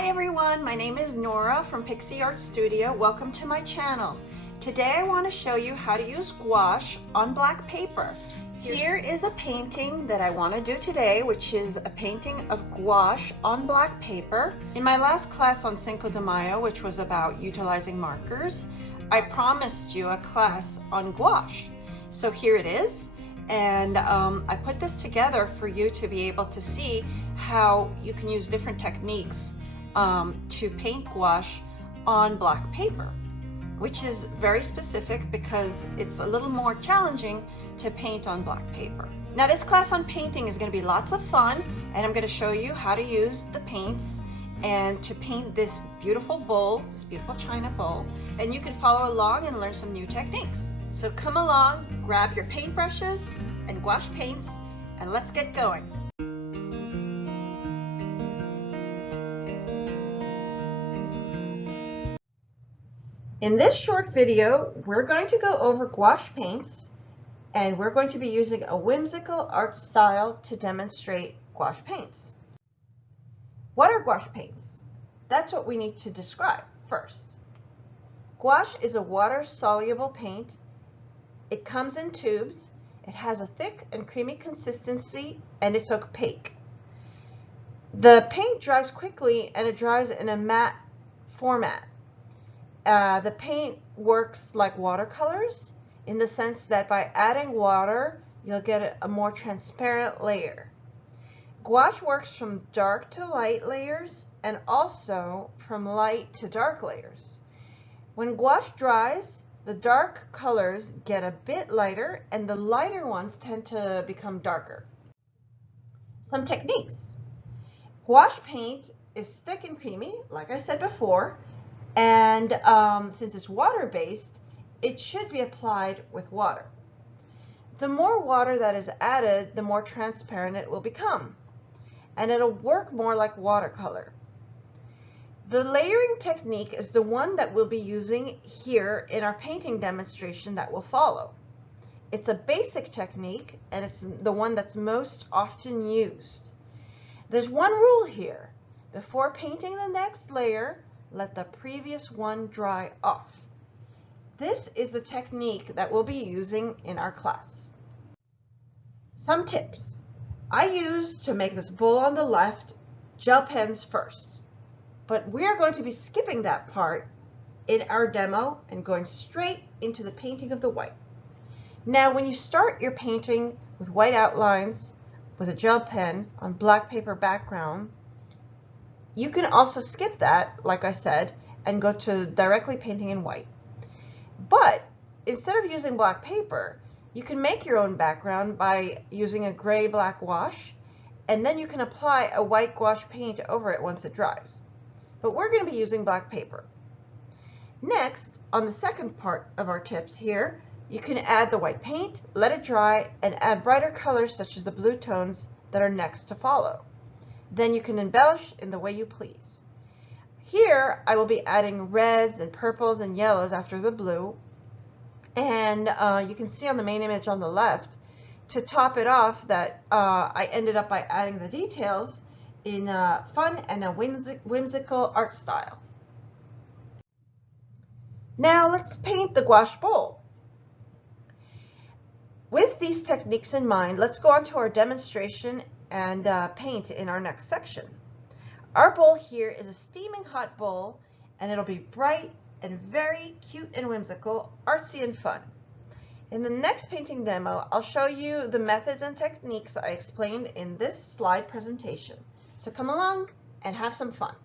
Hi everyone, my name is Nora from Pixie Art Studio. Welcome to my channel. Today I want to show you how to use gouache on black paper. Here is a painting that I want to do today, which is a painting of gouache on black paper. In my last class on Cinco de Mayo, which was about utilizing markers, I promised you a class on gouache. So here it is. And I put this together for you to be able to see how you can use different techniques to paint gouache on black paper, which is very specific because it's a little more challenging to paint on black paper. Now this class on painting is going to be lots of fun, and I'm going to show you how to use the paints and to paint this beautiful bowl, this beautiful china bowl, and you can follow along and learn some new techniques. So come along, grab your paintbrushes and gouache paints, and let's get going. In this short video, we're going to go over gouache paints, and we're going to be using a whimsical art style to demonstrate gouache paints. What are gouache paints? That's what we need to describe first. Gouache is a water-soluble paint. It comes in tubes. It has a thick and creamy consistency, and it's opaque. The paint dries quickly, and it dries in a matte format. The paint works like watercolors in the sense that by adding water, you'll get a more transparent layer. Gouache works from dark to light layers and also from light to dark layers. When gouache dries, the dark colors get a bit lighter and the lighter ones tend to become darker. Some techniques. Gouache paint is thick and creamy, like I said before, and since it's water-based, it should be applied with water. The more water that is added, the more transparent it will become, and it'll work more like watercolor. The layering technique is the one that we'll be using here in our painting demonstration that will follow. It's a basic technique, and it's the one that's most often used. There's one rule here. Before painting the next layer, let the previous one dry off. This is the technique that we'll be using in our class. Some tips. I use, to make this bowl on the left, gel pens first, but we are going to be skipping that part in our demo and going straight into the painting of the white. Now, when you start your painting with white outlines with a gel pen on black paper background, you can also skip that, like I said, and go to directly painting in white. But instead of using black paper, you can make your own background by using a gray-black wash, and then you can apply a white gouache paint over it once it dries. But we're going to be using black paper. Next, on the second part of our tips here, you can add the white paint, let it dry, and add brighter colors such as the blue tones that are next to follow. Then you can embellish in the way you please. Here I will be adding reds and purples and yellows after the blue, and you can see on the main image on the left, to top it off, that I ended up by adding the details in a fun and a whimsical art style. Now let's paint the gouache bowl. With these techniques in mind, let's go on to our demonstration and paint in our next section. Our bowl here is a steaming hot bowl, and it'll be bright and very cute and whimsical, artsy and fun. In the next painting demo, I'll show you the methods and techniques I explained in this slide presentation. So come along and have some fun.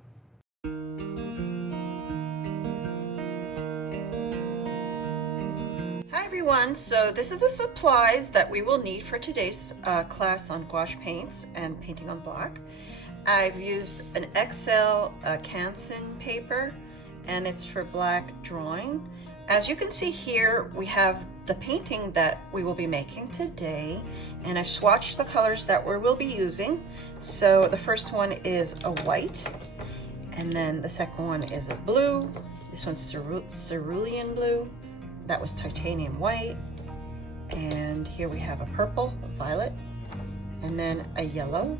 Hi everyone, so this is the supplies that we will need for today's class on gouache paints and painting on black. I've used an XL Canson paper, and it's for black drawing. As you can see here, we have the painting that we will be making today, and I've swatched the colors that we will be using. So the first one is a white, and then the second one is a blue. This one's cerulean blue. That was titanium white, and here we have a purple, a violet, and then a yellow,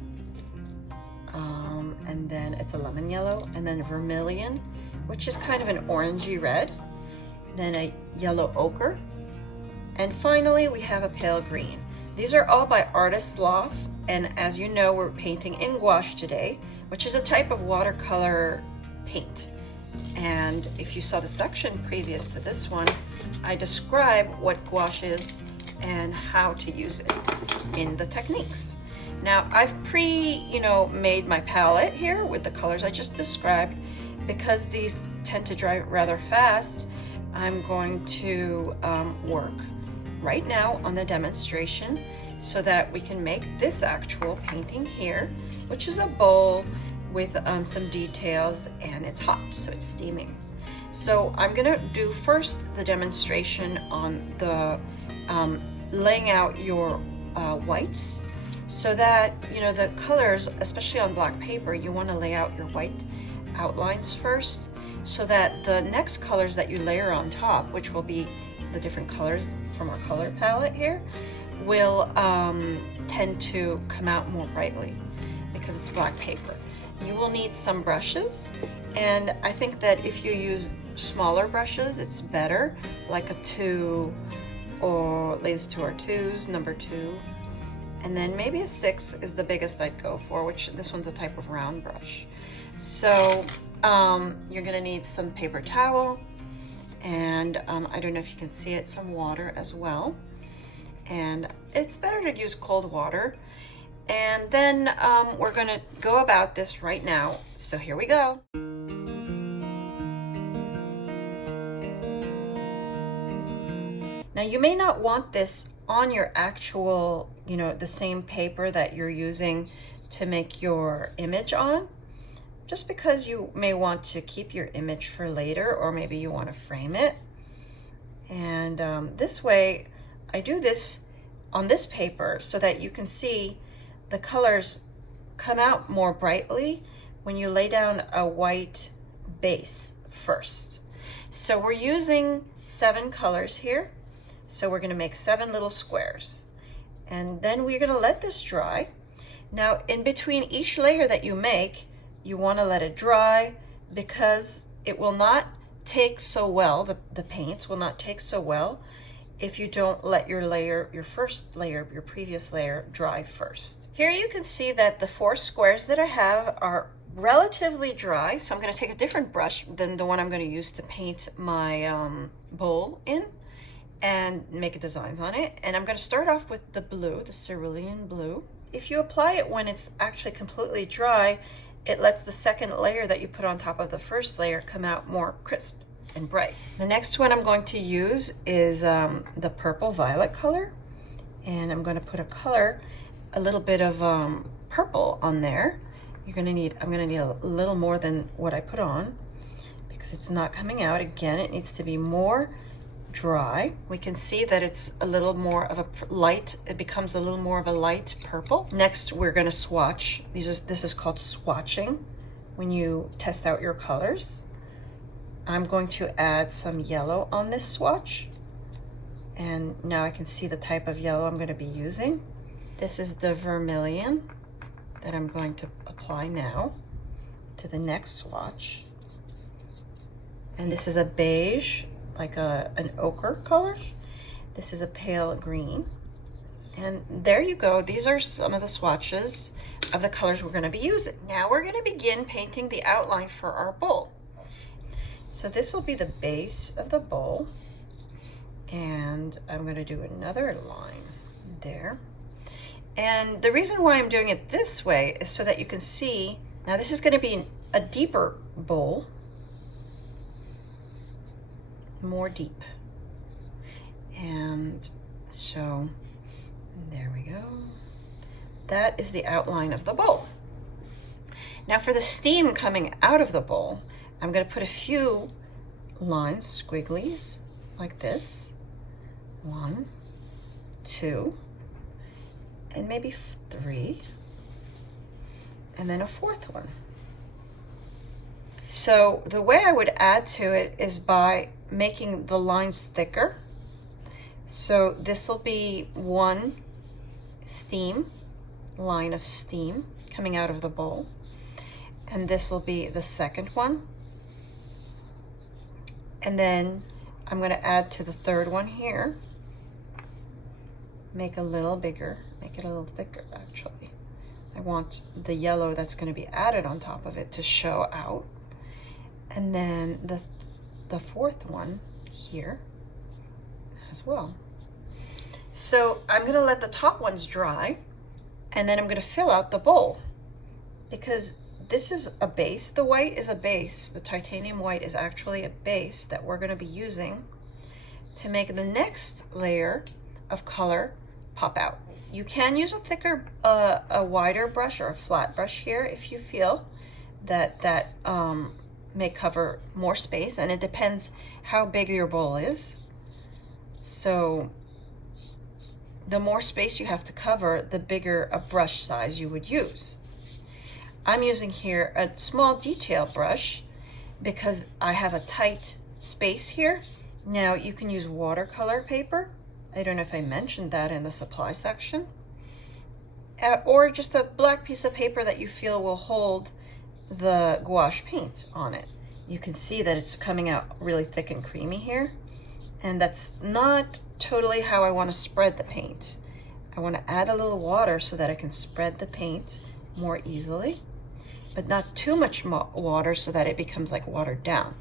and then it's a lemon yellow, and then vermilion, which is kind of an orangey red, then a yellow ochre, and finally we have a pale green. These are all by Artist's Loft, and as you know, we're painting in gouache today, which is a type of watercolor paint. And if you saw the section previous to this one, I describe what gouache is and how to use it in the techniques. Now I've made my palette here with the colors I just described. Because these tend to dry rather fast, I'm going to work right now on the demonstration so that we can make this actual painting here, which is a bowl with some details, and it's hot, so it's steaming. So I'm gonna do first the demonstration on the laying out your whites, so that the colors, especially on black paper, you want to lay out your white outlines first, so that the next colors that you layer on top, which will be the different colors from our color palette here, will tend to come out more brightly because it's black paper. You will need some brushes, and I think that if you use smaller brushes, it's better, like a 2, or these 2 are 2s, number 2, and then maybe a 6 is the biggest I'd go for, which this one's a type of round brush. So you're gonna need some paper towel, and I don't know if you can see it, some water as well, and it's better to use cold water. And then we're gonna go about this right now. So here we go. Now you may not want this on your actual, the same paper that you're using to make your image on, just because you may want to keep your image for later, or maybe you want to frame it. And this way, I do this on this paper so that you can see the colors come out more brightly when you lay down a white base first. So we're using 7 colors here. So we're gonna make 7 little squares. And then we're gonna let this dry. Now, in between each layer that you make, you wanna let it dry, because it will not take so well, the paints will not take so well if you don't let your first layer, your previous layer, dry first. Here you can see that the 4 squares that I have are relatively dry, so I'm going to take a different brush than the one I'm going to use to paint my bowl in and make designs on it. And I'm going to start off with the blue, the cerulean blue. If you apply it when it's actually completely dry, it lets the second layer that you put on top of the first layer come out more crisp and bright. The next one I'm going to use is the purple violet color, and I'm going to put a little bit of purple on there. I'm gonna need a little more than what I put on, because it's not coming out. Again, it needs to be more dry. We can see that it's a little more of a light, it becomes a little more of a light purple. Next, we're gonna swatch. This is called swatching, when you test out your colors. I'm going to add some yellow on this swatch, and now I can see the type of yellow I'm going to be using. This is the vermilion that I'm going to apply now to the next swatch. And this is a beige, like an ochre color. This is a pale green. And there you go. These are some of the swatches of the colors we're going to be using. Now we're going to begin painting the outline for our bowl. So this will be the base of the bowl, and I'm going to do another line there. And the reason why I'm doing it this way is so that you can see, now this is going to be a deeper bowl, more deep. And so there we go. That is the outline of the bowl. Now for the steam coming out of the bowl, I'm going to put a few lines, squigglies, like this. 1, 2, and maybe 3, and then a 4th one. So the way I would add to it is by making the lines thicker. So this will be 1 line of steam coming out of the bowl. and this will be the second one. And then I'm going to add to the third one here. Make a little bigger, make it a little thicker actually. I want the yellow that's going to be added on top of it to show out. And then the fourth one here as well. So I'm going to let the top ones dry, and then I'm going to fill out the bowl, because this is a base. The white is a base. The titanium white is actually a base that we're going to be using to make the next layer of color pop out. You can use a thicker, a wider brush or a flat brush here if you feel that may cover more space, and it depends how big your bowl is. So the more space you have to cover, the bigger a brush size you would use. I'm using here a small detail brush because I have a tight space here. Now you can use watercolor paper. I don't know if I mentioned that in the supply section. Or just a black piece of paper that you feel will hold the gouache paint on it. You can see that it's coming out really thick and creamy here. And that's not totally how I want to spread the paint. I want to add a little water so that I can spread the paint more easily, but not too much water so that it becomes like watered down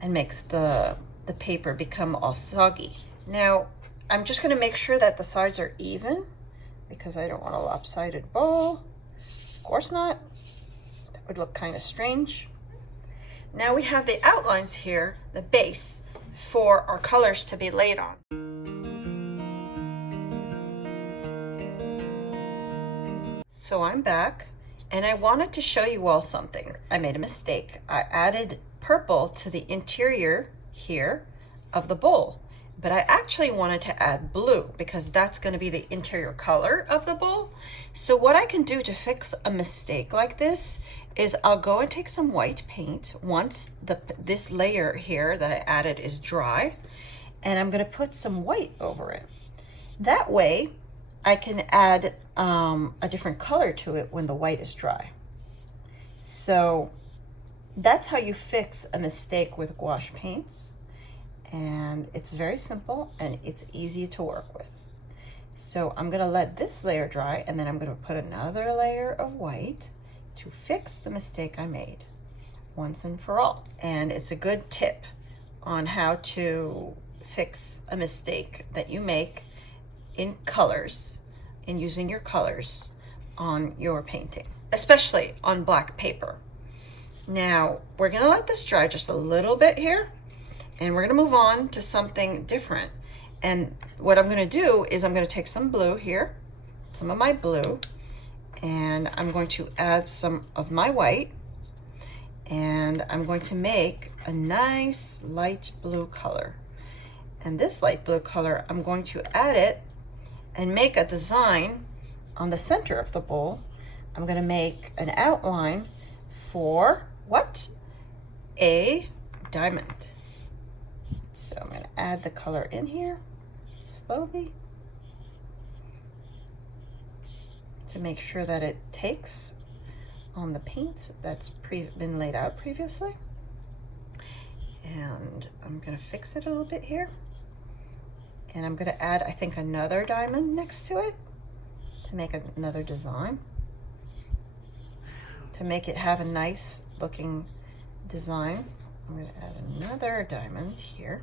and makes the paper become all soggy. Now, I'm just going to make sure that the sides are even because I don't want a lopsided bowl. Of course not. That would look kind of strange. Now we have the outlines here, the base, for our colors to be laid on. So I'm back, and I wanted to show you all something. I made a mistake. I added purple to the interior here of the bowl, but I actually wanted to add blue because that's going to be the interior color of the bowl. So what I can do to fix a mistake like this is I'll go and take some white paint once this layer here that I added is dry, and I'm going to put some white over it. That way I can add a different color to it when the white is dry. So that's how you fix a mistake with gouache paints, and it's very simple and it's easy to work with. So I'm going to let this layer dry, and then I'm going to put another layer of white to fix the mistake I made once and for all. And it's a good tip on how to fix a mistake that you make in colors, in using your colors on your painting, especially on black paper. Now we're going to let this dry just a little bit here, and we're going to move on to something different. And what I'm going to do is I'm going to take some blue here, some of my blue, and I'm going to add some of my white, and I'm going to make a nice light blue color. And this light blue color, I'm going to add it and make a design on the center of the bowl. I'm going to make an outline for what? A diamond. So I'm going to add the color in here slowly to make sure that it takes on the paint that's been laid out previously. And I'm going to fix it a little bit here. And I'm going to add, I think, another diamond next to it to make another design, to make it have a nice looking design. I'm going to add another diamond here,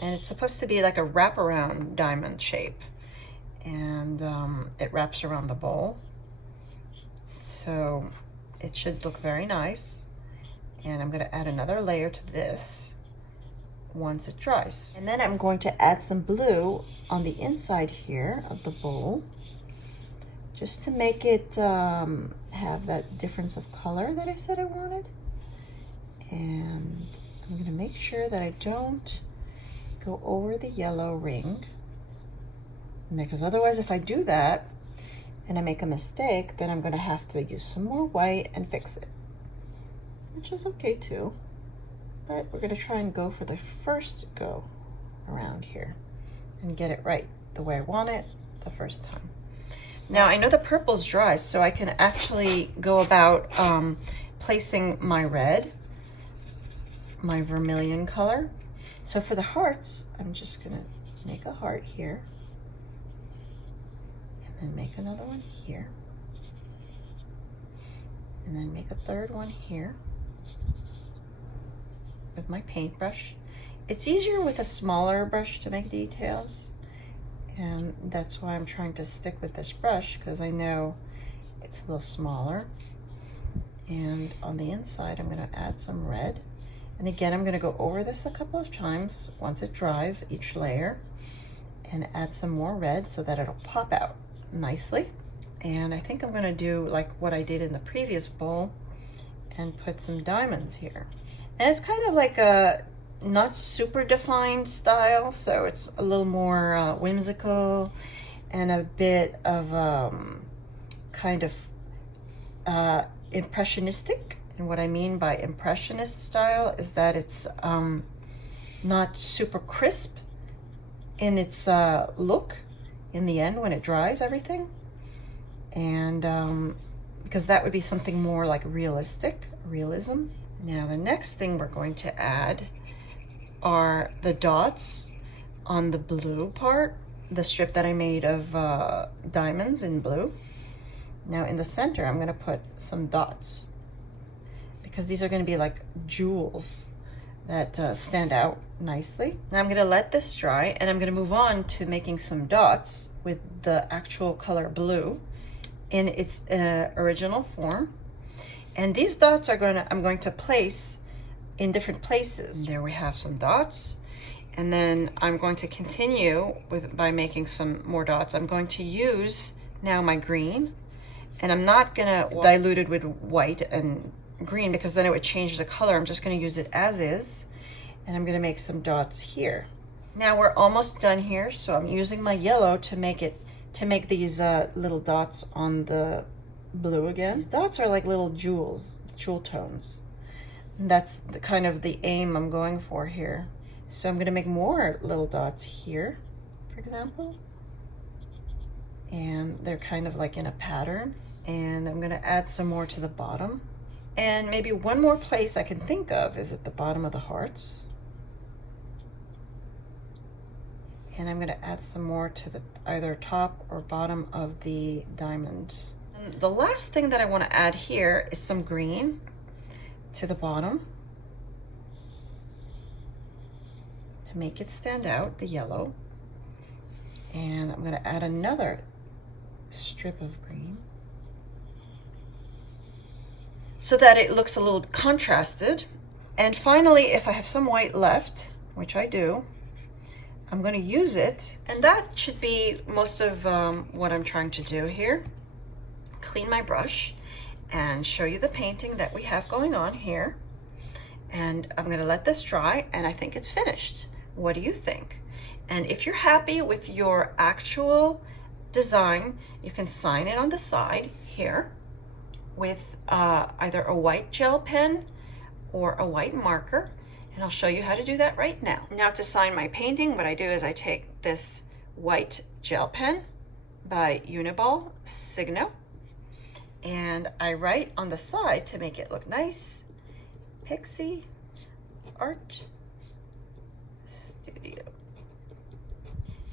and it's supposed to be like a wraparound diamond shape, and it wraps around the bowl, so it should look very nice. And I'm going to add another layer to this once it dries, and then I'm going to add some blue on the inside here of the bowl just to make it have that difference of color that I said I wanted. And I'm going to make sure that I don't go over the yellow ring, because otherwise if I do that and I make a mistake, then I'm going to have to use some more white and fix it, which is okay too. But we're going to try and go for the first go around here and get it right the way I want it the first time. Now I know the purple's dry, so I can actually go about placing my red, my vermilion color. So for the hearts, I'm just gonna make a heart here, and then make another one here, and then make a third one here with my paintbrush. It's easier with a smaller brush to make details, and that's why I'm trying to stick with this brush, because I know it's a little smaller. And on the inside, I'm going to add some red. And again, I'm going to go over this a couple of times once it dries, each layer, and add some more red so that it'll pop out nicely. And I think I'm going to do like what I did in the previous bowl and put some diamonds here. And it's kind of like a not super defined style, so it's a little more whimsical and a bit of kind of impressionistic. And what I mean by impressionist style is that it's not super crisp in its look in the end when it dries everything, and because that would be something more like realism. Now the next thing we're going to add are the dots on the blue part, the strip that I made of diamonds in blue. Now in the center, I'm going to put some dots because these are going to be like jewels that stand out nicely. Now I'm going to let this dry, and I'm going to move on to making some dots with the actual color blue in its original form. And these dots are I'm going to place in different places. There we have some dots. And then I'm going to continue by making some more dots. I'm going to use now my green, and I'm not gonna dilute it with white and green because then it would change the color. I'm just gonna use it as is, and I'm gonna make some dots here. Now we're almost done here, so I'm using my yellow to make these little dots on the blue again. These dots are like little jewels, jewel tones. And that's kind of the aim I'm going for here. So I'm gonna make more little dots here, for example. And they're kind of like in a pattern. And I'm gonna add some more to the bottom. And maybe one more place I can think of is at the bottom of the hearts. And I'm gonna add some more to the either top or bottom of the diamonds. And the last thing that I wanna add here is some green to the bottom to make it stand out, the yellow. And I'm gonna add another strip of green so that it looks a little contrasted. And finally, if I have some white left, which I do, I'm going to use it. And that should be most of what I'm trying to do here. Clean my brush and show you the painting that we have going on here. And I'm going to let this dry, and I think it's finished. What do you think? And if you're happy with your actual design, you can sign it on the side here with either a white gel pen or a white marker, and I'll show you how to do that right now. Now to sign my painting, what I do is I take this white gel pen by Uniball Signo, and I write on the side to make it look nice, Pixie Art Studio.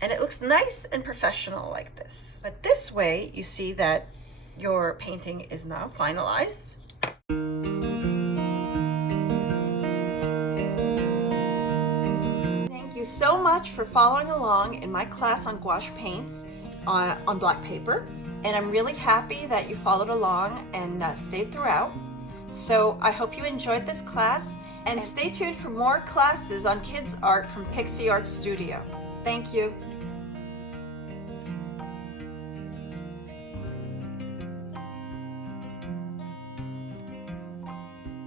And it looks nice and professional like this. But this way, you see that your painting is now finalized. Thank you so much for following along in my class on gouache paints on black paper. And I'm really happy that you followed along and stayed throughout. So I hope you enjoyed this class, and stay tuned for more classes on kids art from Pixie Art Studio. Thank you.